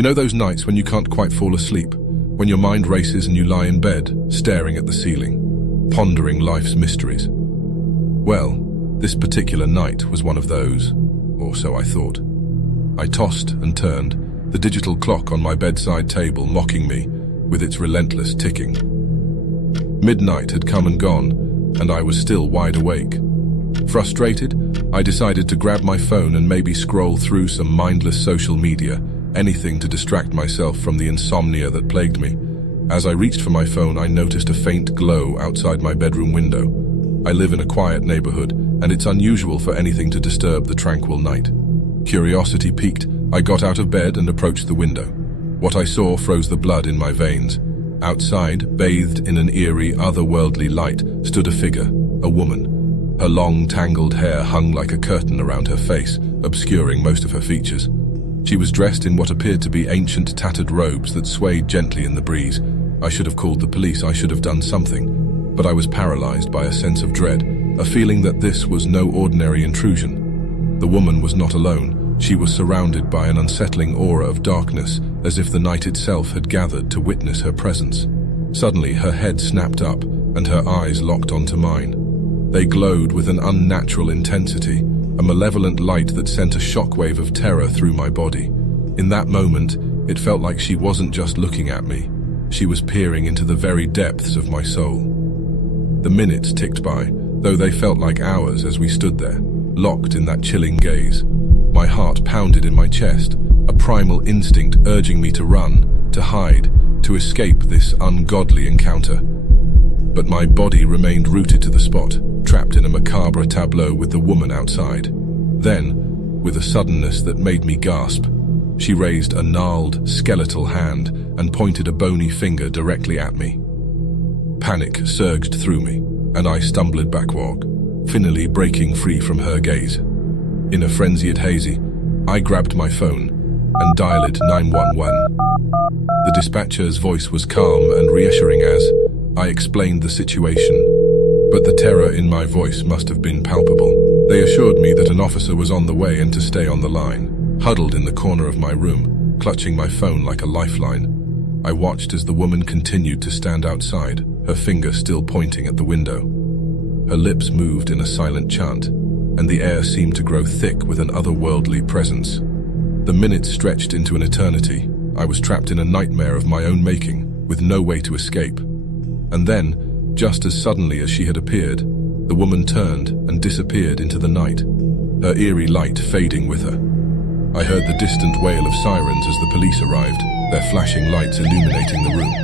You know those nights when you can't quite fall asleep, when your mind races and you lie in bed, staring at the ceiling, pondering life's mysteries? Well, this particular night was one of those, or so I thought. I tossed and turned, the digital clock on my bedside table mocking me with its relentless ticking. Midnight had come and gone, and I was still wide awake. Frustrated, I decided to grab my phone and maybe scroll through some mindless social media, anything to distract myself from the insomnia that plagued me. As I reached for my phone, I noticed a faint glow outside my bedroom window. I live in a quiet neighborhood, and it's unusual for anything to disturb the tranquil night. Curiosity piqued, I got out of bed and approached the window. What I saw froze the blood in my veins. Outside, bathed in an eerie, otherworldly light, stood a figure, a woman. Her long, tangled hair hung like a curtain around her face, obscuring most of her features. She was dressed in what appeared to be ancient, tattered robes that swayed gently in the breeze. I should have called the police, I should have done something. But I was paralyzed by a sense of dread, a feeling that this was no ordinary intrusion. The woman was not alone. She was surrounded by an unsettling aura of darkness, as if the night itself had gathered to witness her presence. Suddenly, her head snapped up, and her eyes locked onto mine. They glowed with an unnatural intensity, a malevolent light that sent a shockwave of terror through my body. In that moment, it felt like she wasn't just looking at me. She was peering into the very depths of my soul. The minutes ticked by, though they felt like hours as we stood there, locked in that chilling gaze. My heart pounded in my chest, a primal instinct urging me to run, to hide, to escape this ungodly encounter. But my body remained rooted to the spot, trapped in a macabre tableau with the woman outside. Then, with a suddenness that made me gasp, she raised a gnarled, skeletal hand and pointed a bony finger directly at me. Panic surged through me, and I stumbled backward, finally breaking free from her gaze. In a frenzied haze, I grabbed my phone and dialed 911. The dispatcher's voice was calm and reassuring as I explained the situation, but the terror in my voice must have been palpable. They assured me that an officer was on the way and to stay on the line. Huddled in the corner of my room, clutching my phone like a lifeline, I watched as the woman continued to stand outside, her finger still pointing at the window. Her lips moved in a silent chant, and the air seemed to grow thick with an otherworldly presence. The minutes stretched into an eternity. I was trapped in a nightmare of my own making, with no way to escape. And then, just as suddenly as she had appeared, the woman turned and disappeared into the night, her eerie light fading with her. I heard the distant wail of sirens as the police arrived, their flashing lights illuminating the room.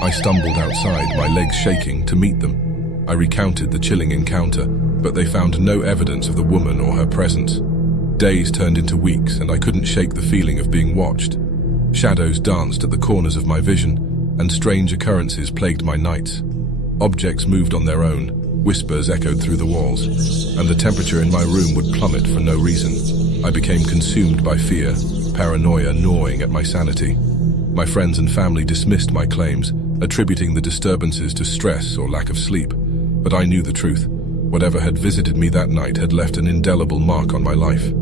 I stumbled outside, my legs shaking, to meet them. I recounted the chilling encounter, but they found no evidence of the woman or her presence. Days turned into weeks, and I couldn't shake the feeling of being watched. Shadows danced at the corners of my vision, and strange occurrences plagued my nights. Objects moved on their own, whispers echoed through the walls, and the temperature in my room would plummet for no reason. I became consumed by fear, paranoia gnawing at my sanity. My friends and family dismissed my claims, attributing the disturbances to stress or lack of sleep, but I knew the truth. Whatever had visited me that night had left an indelible mark on my life.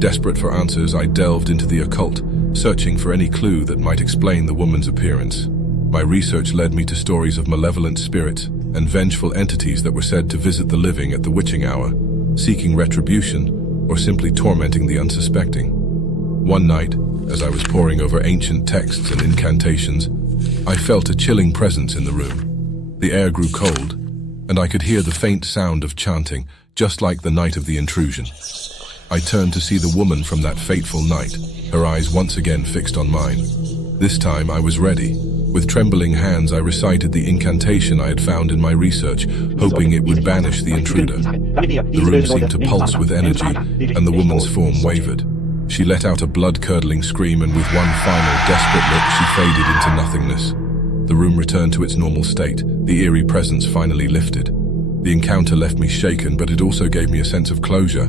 Desperate for answers, I delved into the occult, searching for any clue that might explain the woman's appearance. My research led me to stories of malevolent spirits and vengeful entities that were said to visit the living at the witching hour, seeking retribution or simply tormenting the unsuspecting. One night, as I was poring over ancient texts and incantations, I felt a chilling presence in the room. The air grew cold, and I could hear the faint sound of chanting, just like the night of the intrusion. I turned to see the woman from that fateful night, her eyes once again fixed on mine. This time I was ready. With trembling hands, I recited the incantation I had found in my research, hoping it would banish the intruder. The room seemed to pulse with energy, and the woman's form wavered. She let out a blood-curdling scream, and with one final desperate look, she faded into nothingness. The room returned to its normal state, the eerie presence finally lifted. The encounter left me shaken, but it also gave me a sense of closure.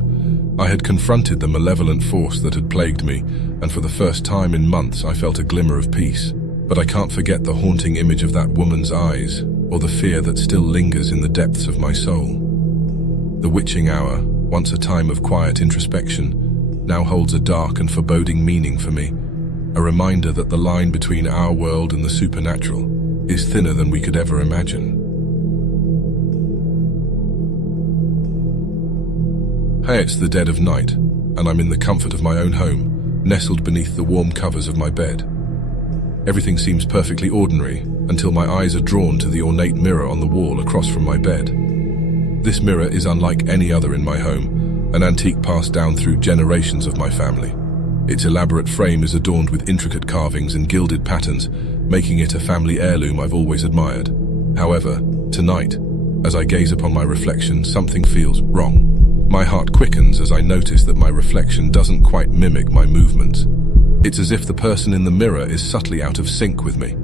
I had confronted the malevolent force that had plagued me, and for the first time in months I felt a glimmer of peace. But I can't forget the haunting image of that woman's eyes, or the fear that still lingers in the depths of my soul. The witching hour, once a time of quiet introspection, now holds a dark and foreboding meaning for me. a reminder that the line between our world and the supernatural is thinner than we could ever imagine. Hey, it's the dead of night, and I'm in the comfort of my own home, nestled beneath the warm covers of my bed. Everything seems perfectly ordinary until my eyes are drawn to the ornate mirror on the wall across from my bed. This mirror is unlike any other in my home, an antique passed down through generations of my family. Its elaborate frame is adorned with intricate carvings and gilded patterns, making it a family heirloom I've always admired. However, tonight, as I gaze upon my reflection, something feels wrong. My heart quickens as I notice that my reflection doesn't quite mimic my movements. It's as if the person in the mirror is subtly out of sync with me.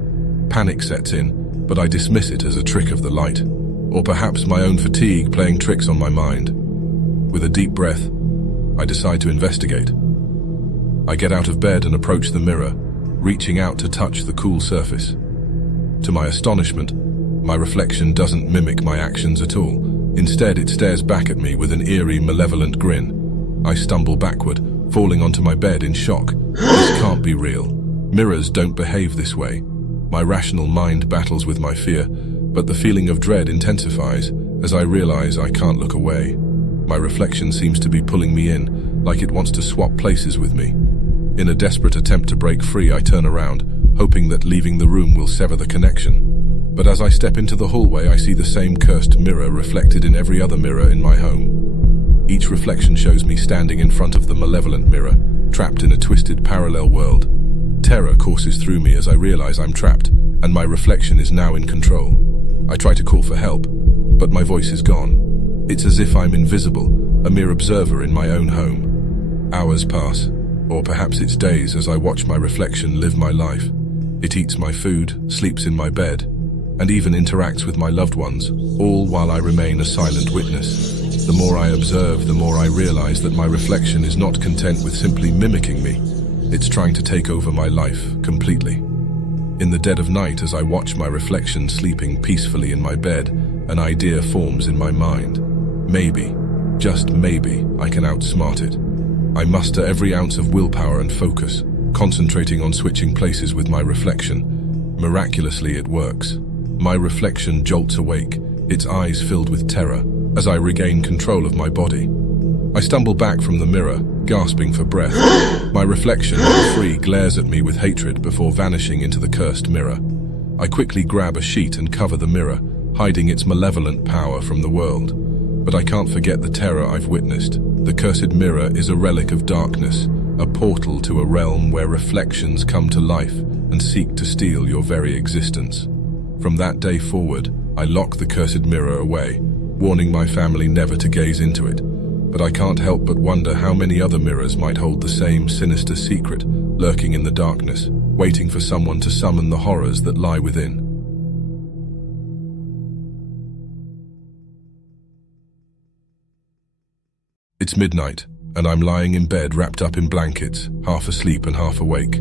Panic sets in, but I dismiss it as a trick of the light, or perhaps my own fatigue playing tricks on my mind. With a deep breath, I decide to investigate. I get out of bed and approach the mirror, reaching out to touch the cool surface. To my astonishment, my reflection doesn't mimic my actions at all. Instead, it stares back at me with an eerie, malevolent grin. I stumble backward, falling onto my bed in shock. This can't be real. Mirrors don't behave this way. My rational mind battles with my fear, but the feeling of dread intensifies as I realize I can't look away. My reflection seems to be pulling me in, like it wants to swap places with me. In a desperate attempt to break free, I turn around, hoping that leaving the room will sever the connection. But as I step into the hallway, I see the same cursed mirror reflected in every other mirror in my home. Each reflection shows me standing in front of the malevolent mirror, trapped in a twisted parallel world. Terror courses through me as I realize I'm trapped, and my reflection is now in control. I try to call for help, but my voice is gone. It's as if I'm invisible, a mere observer in my own home. Hours pass, or perhaps it's days, as I watch my reflection live my life. It eats my food, sleeps in my bed, and even interacts with my loved ones, all while I remain a silent witness. The more I observe, the more I realize that my reflection is not content with simply mimicking me. It's trying to take over my life completely. In the dead of night, as I watch my reflection sleeping peacefully in my bed, an idea forms in my mind. Maybe, just maybe, I can outsmart it. I muster every ounce of willpower and focus, concentrating on switching places with my reflection. Miraculously, it works. My reflection jolts awake, its eyes filled with terror, as I regain control of my body. I stumble back from the mirror, gasping for breath. My reflection, free, glares at me with hatred before vanishing into the cursed mirror. I quickly grab a sheet and cover the mirror, hiding its malevolent power from the world. But I can't forget the terror I've witnessed. The cursed mirror is a relic of darkness, a portal to a realm where reflections come to life and seek to steal your very existence. From that day forward, I lock the cursed mirror away, warning my family never to gaze into it. But I can't help but wonder how many other mirrors might hold the same sinister secret, lurking in the darkness, waiting for someone to summon the horrors that lie within. It's midnight, and I'm lying in bed wrapped up in blankets, half asleep and half awake.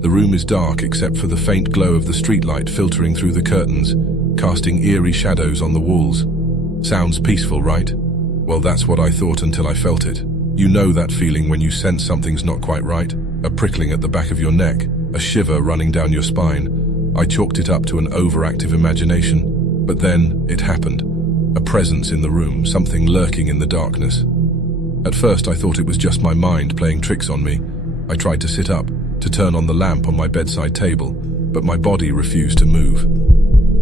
The room is dark except for the faint glow of the streetlight filtering through the curtains, casting eerie shadows on the walls. Sounds peaceful, right? Well, that's what I thought until I felt it. You know that feeling when you sense something's not quite right? A prickling at the back of your neck, a shiver running down your spine. I chalked it up to an overactive imagination, but then it happened. A presence in the room, something lurking in the darkness. At first I thought it was just my mind playing tricks on me. I tried to sit up, to turn on the lamp on my bedside table, but my body refused to move.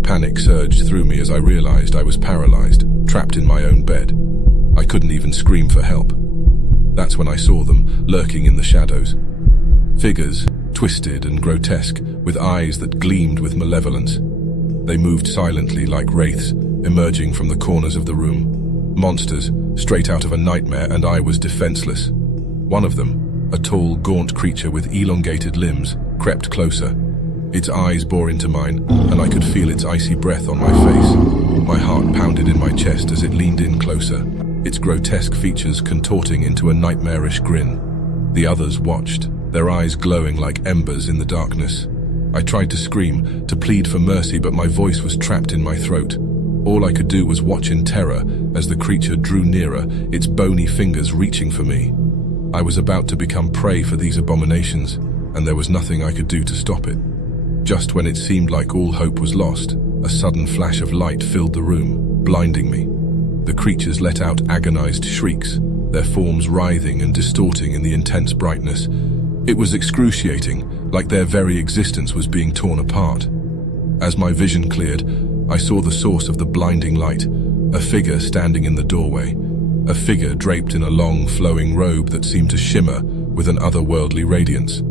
Panic surged through me as I realized I was paralyzed, trapped in my own bed. I couldn't even scream for help. That's when I saw them, lurking in the shadows. Figures, twisted and grotesque, with eyes that gleamed with malevolence. They moved silently like wraiths, emerging from the corners of the room. Monsters, straight out of a nightmare, and I was defenseless. One of them, a tall, gaunt creature with elongated limbs, crept closer. Its eyes bore into mine, and I could feel its icy breath on my face. My heart pounded in my chest as it leaned in closer, its grotesque features contorting into a nightmarish grin. The others watched, their eyes glowing like embers in the darkness. I tried to scream, to plead for mercy, but my voice was trapped in my throat. All I could do was watch in terror as the creature drew nearer, its bony fingers reaching for me. I was about to become prey for these abominations, and there was nothing I could do to stop it. Just when it seemed like all hope was lost, a sudden flash of light filled the room, blinding me. The creatures let out agonized shrieks, their forms writhing and distorting in the intense brightness. It was excruciating, like their very existence was being torn apart. As my vision cleared, I saw the source of the blinding light, a figure standing in the doorway, a figure draped in a long, flowing robe that seemed to shimmer with an otherworldly radiance.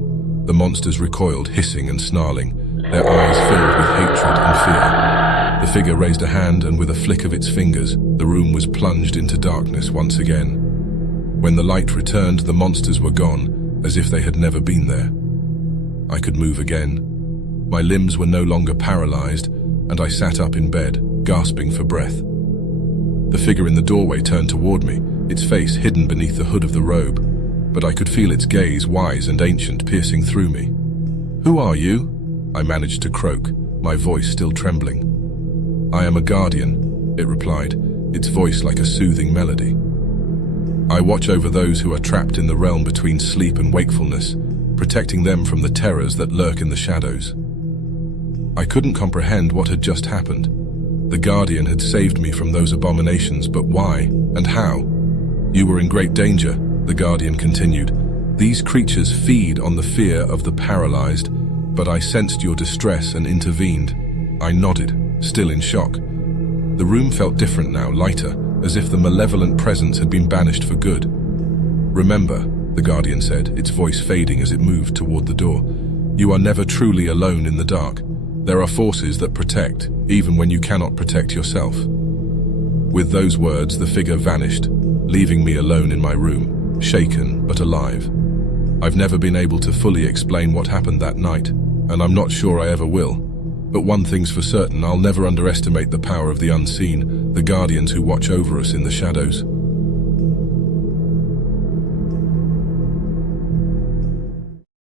The monsters recoiled, hissing and snarling, their eyes filled with hatred and fear. The figure raised a hand, and with a flick of its fingers, the room was plunged into darkness once again. When the light returned, the monsters were gone, as if they had never been there. I could move again. My limbs were no longer paralyzed, and I sat up in bed, gasping for breath. The figure in the doorway turned toward me, its face hidden beneath the hood of the robe, but I could feel its gaze, wise and ancient, piercing through me. "Who are you?" I managed to croak, my voice still trembling. "I am a guardian," it replied, its voice like a soothing melody. "I watch over those who are trapped in the realm between sleep and wakefulness, protecting them from the terrors that lurk in the shadows." I couldn't comprehend what had just happened. The Guardian had saved me from those abominations, but why and how? "You were in great danger," the Guardian continued. "These creatures feed on the fear of the paralyzed, but I sensed your distress and intervened." I nodded, still in shock. The room felt different now, lighter, as if the malevolent presence had been banished for good. "Remember," the Guardian said, its voice fading as it moved toward the door, "you are never truly alone in the dark. There are forces that protect, even when you cannot protect yourself." With those words, the figure vanished, leaving me alone in my room, shaken but alive. I've never been able to fully explain what happened that night, and I'm not sure I ever will. But one thing's for certain, I'll never underestimate the power of the unseen, the guardians who watch over us in the shadows.